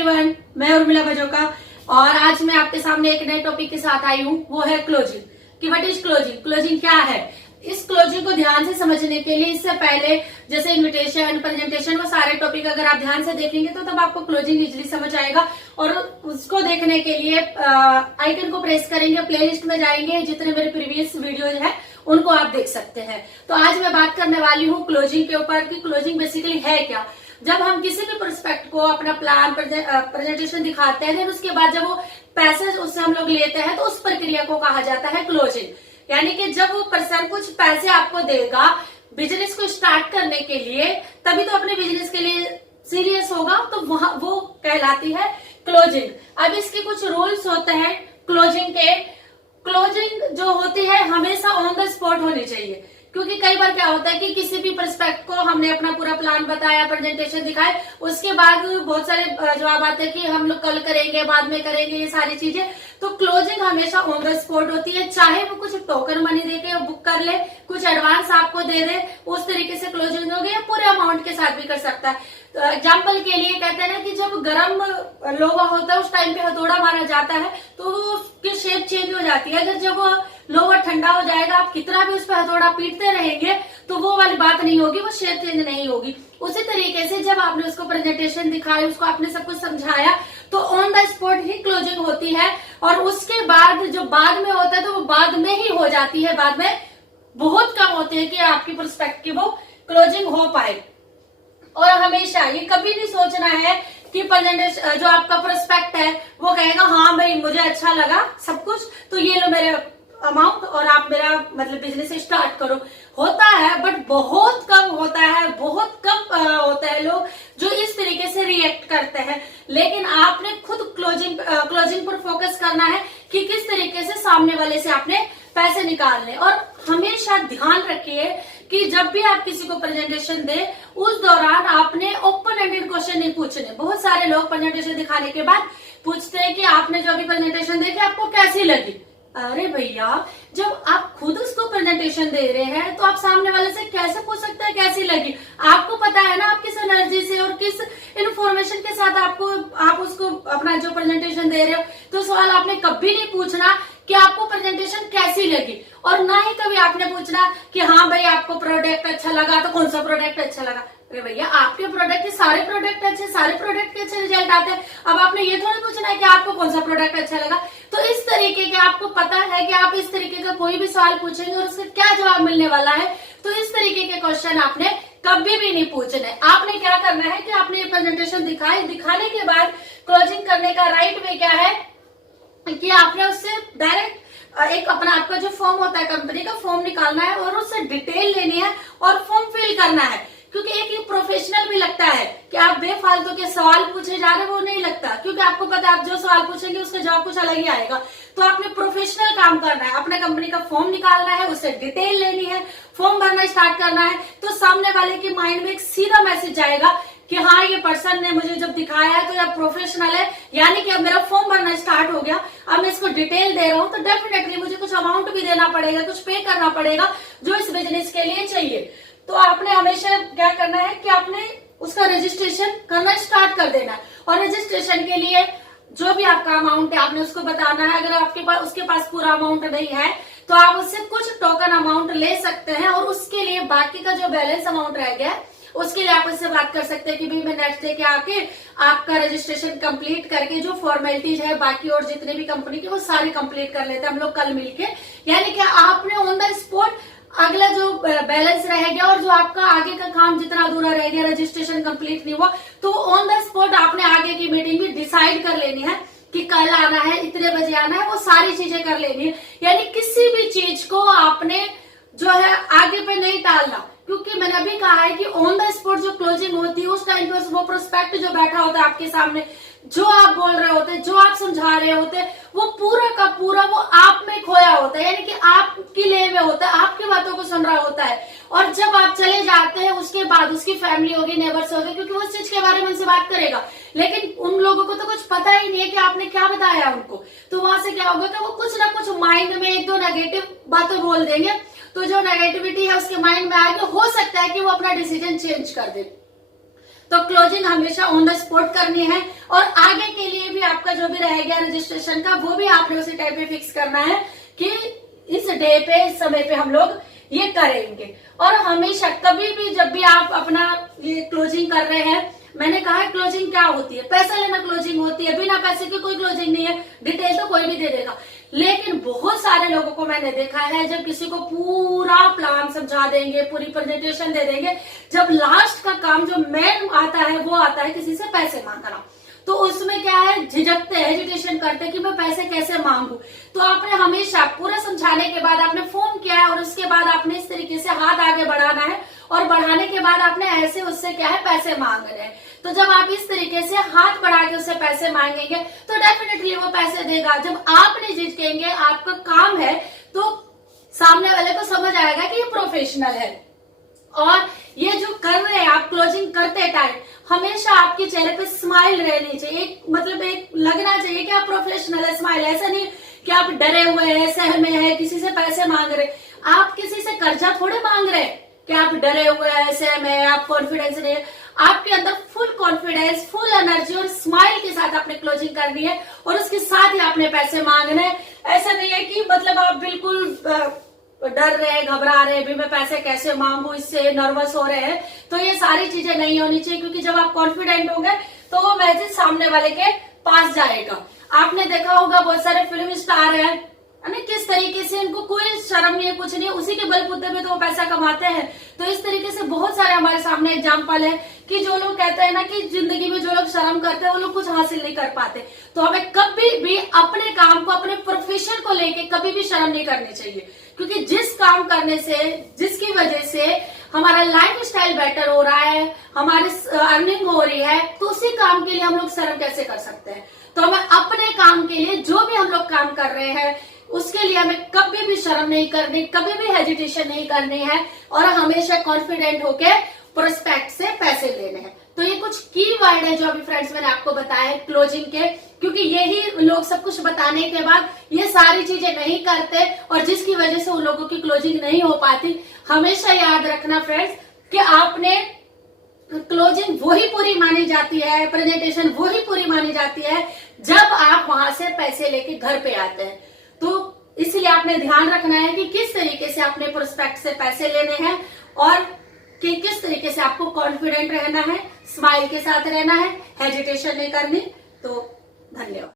Everyone, मैं उर्मिला भजोका और आज मैं आपके सामने एक नए टॉपिक के साथ आई हूँ। वो है क्लोजिंग। कि व्हाट इज क्लोजिंग, क्लोजिंग क्या है। इस क्लोजिंग को ध्यान से समझने के लिए इससे पहले जैसे इनविटेशन, प्रेजेंटेशन, वो सारे टॉपिक अगर आप ध्यान से देखेंगे तो तब आपको क्लोजिंग इजीली समझ आएगा। और उसको देखने के लिए आइकन को प्रेस करेंगे, प्लेलिस्ट में जाएंगे, जितने मेरे प्रीवियस वीडियोज है उनको आप देख सकते हैं। तो आज मैं बात करने वाली हूँ क्लोजिंग के ऊपर कि क्लोजिंग बेसिकली है क्या। जब हम किसी भी प्रोस्पेक्ट को अपना प्लान प्रेजेंटेशन दिखाते हैं, उसके बाद जब वो पैसे उससे हम लोग लेते हैं तो उस प्रक्रिया को कहा जाता है क्लोजिंग। यानी कि जब वो पर्सन कुछ पैसे आपको देगा बिजनेस को स्टार्ट करने के लिए, तभी तो अपने बिजनेस के लिए सीरियस होगा, तो वहां वो कहलाती है क्लोजिंग। अब इसके कुछ रूल्स होते हैं क्लोजिंग के। क्लोजिंग जो होती है हमेशा ऑन द स्पॉट होनी चाहिए, क्योंकि कई बार क्या होता है कि किसी भी पर्सपेक्ट को हमने अपना पूरा प्लान बताया, प्रेजेंटेशन दिखाए, उसके बाद बहुत सारे जवाब आते हैं कि हम लोग कल करेंगे, बाद में करेंगे, ये सारी चीजें। तो क्लोजिंग हमेशा ऑन द स्पॉट होती है, चाहे वो कुछ टोकन मनी देके बुक कर ले, कुछ एडवांस आपको दे दे, उस तरीके से क्लोजिंग होगी, या पूरे अमाउंट के साथ भी कर सकता है। तो एग्जाम्पल के लिए कहते हैं ना कि जब गर्म लोहा होता है उस टाइम पे हथौड़ा मारा जाता है तो उसकी शेप चेंज हो जाती है। अगर जब वो लोहा ठंडा हो जाएगा, आप कितना भी उस पर हथौड़ा पीटते रहेंगे तो वो वाली बात नहीं होगी, वो शेप चेंज नहीं होगी। उसी तरीके से जब आपने उसको प्रेजेंटेशन दिखाई, उसको आपने सब कुछ समझाया, तो on the spot he closing होती है। और उसके बाद जो बाद में होता है तो वो बाद में ही हो जाती है, बाद में बहुत कम होती है कि आपकी प्रोस्पेक्ट की वो क्लोजिंग हो पाए। और हमेशा ये कभी नहीं सोचना है कि प्रेजेंटेशन जो आपका प्रोस्पेक्ट है वो कहेगा हाँ भाई मुझे अच्छा लगा सब कुछ, तो ये लो मेरे अमाउंट और आप मेरा मतलब बिजनेस स्टार्ट करो। होता है बट बहुत कम होता है, बहुत कम होता है लोग जो इस तरीके से रिएक्ट करते हैं। लेकिन आपने खुद क्लोजिंग पर फोकस करना है कि किस तरीके से सामने वाले से आपने पैसे निकालने। और हमेशा ध्यान रखिए कि जब भी आप किसी को प्रेजेंटेशन दे उस दौरान आपने ओपन एंडेड क्वेश्चन नहीं पूछने। बहुत सारे लोग प्रेजेंटेशन दिखाने के बाद पूछते हैं कि आपने जो अभी प्रेजेंटेशन देखी आपको कैसी लगी। अरे भैया, जब आप खुद उसको प्रेजेंटेशन दे रहे हैं तो आप सामने वाले से कैसे पूछ सकते हैं कैसी लगी। आपको पता है ना आप किस एनर्जी से और किस इन्फॉर्मेशन के साथ आप उसको अपना जो प्रेजेंटेशन दे रहे हो। तो सवाल आपने कभी नहीं पूछना कि आपको प्रेजेंटेशन कैसी लगी, और ना ही कभी आपने पूछना कि हाँ भाई आपको प्रोडक्ट अच्छा लगा, तो कौन सा प्रोडक्ट अच्छा लगा। अरे भैया, आपके प्रोडक्ट के सारे प्रोडक्ट अच्छे, सारे प्रोडक्ट के अच्छे रिजल्ट आते हैं। अब आपने ये थोड़ी पूछना है कि आपको कौन सा प्रोडक्ट अच्छा लगा। तो इस तरीके के आपको पता है कि आप इस तरीके का कोई भी सवाल पूछेंगे और उसका क्या जवाब मिलने वाला है, तो इस तरीके के क्वेश्चन आपने कभी भी नहीं पूछने। आपने क्या करना है कि आपने ये प्रेजेंटेशन दिखाने के बाद क्लोजिंग करने का राइट वे क्या है कि आपने उससे डायरेक्ट एक अपना आपका जो फॉर्म होता है कंपनी का फॉर्म निकालना है और उससे डिटेल लेनी है और फॉर्म फिल करना है। क्योंकि एक प्रोफेशनल भी लगता है कि आप बेफालतू के सवाल पूछे जा रहे, वो नहीं लगता, क्योंकि आपको पता है आप जो सवाल पूछेंगे उसका जवाब कुछ अलग ही आएगा। तो आपने प्रोफेशनल काम करना है, अपने कंपनी का फॉर्म निकालना है, उससे डिटेल लेनी है, फॉर्म भरना स्टार्ट करना है। तो सामने वाले के माइंड में एक सीधा मैसेज आएगा कि हाँ ये पर्सन ने मुझे जब दिखाया है तो यह प्रोफेशनल है, यानी कि अब मेरा फॉर्म भरना स्टार्ट हो गया, अब मैं इसको डिटेल दे रहा हूँ तो डेफिनेटली मुझे कुछ अमाउंट भी देना पड़ेगा, कुछ पे करना पड़ेगा जो इस बिजनेस के लिए चाहिए। तो आपने हमेशा क्या करना है कि आपने उसका रजिस्ट्रेशन करना स्टार्ट कर देना है। और रजिस्ट्रेशन के लिए जो भी आपका अमाउंट है आपने उसको बताना है। अगर आपके पास उसके पास पूरा अमाउंट नहीं है तो आप उससे कुछ टोकन अमाउंट ले सकते हैं, और उसके लिए बाकी का जो बैलेंस अमाउंट रह गया उसके लिए आप उससे बात कर सकते हैं कि भाई मैं नेक्स्ट डे के आके आपका रजिस्ट्रेशन कंप्लीट करके जो फॉर्मेलिटीज है बाकी और जितने भी कंपनी की वो सारी कंप्लीट कर लेते हैं हम लोग कल मिलके। यानी कि आपने ऑन द स्पॉट अगला जो बैलेंस रह गया और जो आपका आगे का काम जितना अधूरा रह गया, रजिस्ट्रेशन कंप्लीट नहीं हुआ, तो ऑन द स्पॉट आपने आगे की मीटिंग भी डिसाइड कर लेनी है कि कल आना है, इतने बजे आना है, वो सारी चीजें कर लेनी है। यानी किसी भी चीज को आपने जो है आगे पे नहीं टालना, क्योंकि मैंने अभी कहा है कि ऑन द स्पॉट जो क्लोजिंग होती है उस टाइम पे वो प्रोस्पेक्ट जो बैठा होता है आपके सामने, जो आप बोल रहे होते, जो आप समझा रहे होते, वो पूरा का पूरा वो आप में खोया होता है, यानी कि आपकी ले में होता है, आपकी बातों को सुन रहा होता है। और जब आप चले जाते हैं उसके बाद उसकी फैमिली होगी, नेबर्स होगी, क्योंकि वो उस चीज के बारे में उनसे बात करेगा, लेकिन उन लोगों को तो कुछ पता ही नहीं है कि आपने क्या बताया उनको। तो वहां से क्या होगा कि वो कुछ ना कुछ माइंड में एक दो नेगेटिव बातें बोल देंगे, तो जो नेगेटिविटी है उसके माइंड में आएगी, हो सकता है कि वो अपना डिसीजन चेंज कर दे। तो क्लोजिंग हमेशा ऑन द स्पॉट करनी है, और आगे के लिए भी आपका जो भी रहेगा रजिस्ट्रेशन का, वो भी आपने उसी टाइप पे फिक्स करना है कि इस डे पे, इस समय पे हम लोग ये करेंगे। और हमेशा कभी भी जब भी आप अपना ये क्लोजिंग कर रहे हैं, मैंने कहा है क्लोजिंग क्या होती है, पैसा लेना क्लोजिंग होती है, बिना पैसे की कोई क्लोजिंग नहीं है। डिटेल तो कोई भी दे देगा, लेकिन बहुत सारे लोगों को मैंने देखा है जब किसी को पूरा प्लान समझा देंगे, पूरी प्रेजेंटेशन दे देंगे, जब लास्ट का काम जो मेन आता है वो आता है किसी से पैसे मांगना, तो उसमें क्या है, झिझकते हैं, हेजिटेशन करते हैं कि मैं पैसे कैसे मांगू। तो आपने हमेशा पूरा समझाने के बाद आपने फोन किया है, और उसके बाद आपने इस तरीके से हाथ आगे बढ़ाना है, और बढ़ाने के बाद आपने ऐसे उससे क्या है, पैसे मांगने हैं। तो जब आप इस तरीके से हाथ बढ़ा के उससे पैसे मांगेंगे तो डेफिनेटली वो पैसे देगा। जब आप नहीं झिझकेंगे, आपका काम है, तो सामने वाले को समझ आएगा कि ये प्रोफेशनल है। और ये जो कर रहे हैं आप क्लोजिंग करते टाइम, हमेशा आपके चेहरे पे स्माइल रहनी चाहिए, एक लगना चाहिए कि आप प्रोफेशनल है। स्माइल ऐसा नहीं कि आप डरे हुए हैं, सहमे हैं, किसी से पैसे मांग रहे। आप किसी से कर्जा थोड़े मांग रहे हैं कि आप डरे हुए हैं, सहमे हैं, आप कॉन्फिडेंस नहीं है। आपके अंदर फुल कॉन्फिडेंस, फुल एनर्जी और स्माइल के साथ आपने क्लोजिंग करनी है, और उसके साथ ही आपने पैसे मांगने हैं। ऐसा नहीं है कि मतलब आप बिल्कुल डर रहे, घबरा रहे, भी मैं पैसे कैसे मांगू, इससे नर्वस हो रहे हैं। तो ये सारी चीजें नहीं होनी चाहिए, क्योंकि जब आप कॉन्फिडेंट होंगे तो वो मैसेज सामने वाले के पास जाएगा। आपने देखा होगा बहुत सारे फिल्म स्टार हैं, किस तरीके से इनको कोई शर्म नहीं है, कुछ नहीं, उसी के बलबूते में तो वो पैसा कमाते हैं। तो इस तरीके से बहुत सारे हमारे सामने एग्जाम्पल है कि जो लोग कहते हैं ना कि जिंदगी में जो लोग शर्म करते हैं वो लोग कुछ हासिल नहीं कर पाते। तो हमें कभी भी अपने काम को, अपने प्रोफेशन को लेके कभी भी शर्म नहीं करनी चाहिए, क्योंकि जिस काम करने से, जिसकी वजह से हमारा लाइफ स्टाइल बेटर हो रहा है, हमारी अर्निंग हो रही है, तो उसी काम के लिए हम लोग शर्म कैसे कर सकते हैं। तो हमें अपने काम के लिए, जो भी हम लोग काम कर रहे हैं, उसके लिए हमें कभी भी शर्म नहीं करनी, कभी भी हेजिटेशन नहीं करनी है, और हमेशा कॉन्फिडेंट होके प्रोस्पेक्ट से पैसे लेने हैं। तो ये कुछ की वर्ड है जो अभी फ्रेंड्स मैंने आपको बताया क्लोजिंग के, क्योंकि यही लोग सब कुछ बताने के बाद ये सारी चीजें नहीं करते, और जिसकी वजह से उन लोगों की क्लोजिंग नहीं हो पाती। हमेशा याद रखना फ्रेंड्स कि आपने क्लोजिंग वही पूरी मानी जाती है, प्रेजेंटेशन वही पूरी मानी जाती है जब आप वहां से पैसे लेके घर पे आते हैं। तो इसलिए आपने ध्यान रखना है कि किस तरीके से अपने प्रोस्पेक्ट से पैसे लेने हैं, और कि किस तरीके से आपको कॉन्फिडेंट रहना है, स्माइल के साथ रहना है, हेजिटेशन नहीं करनी। तो धन्यवाद।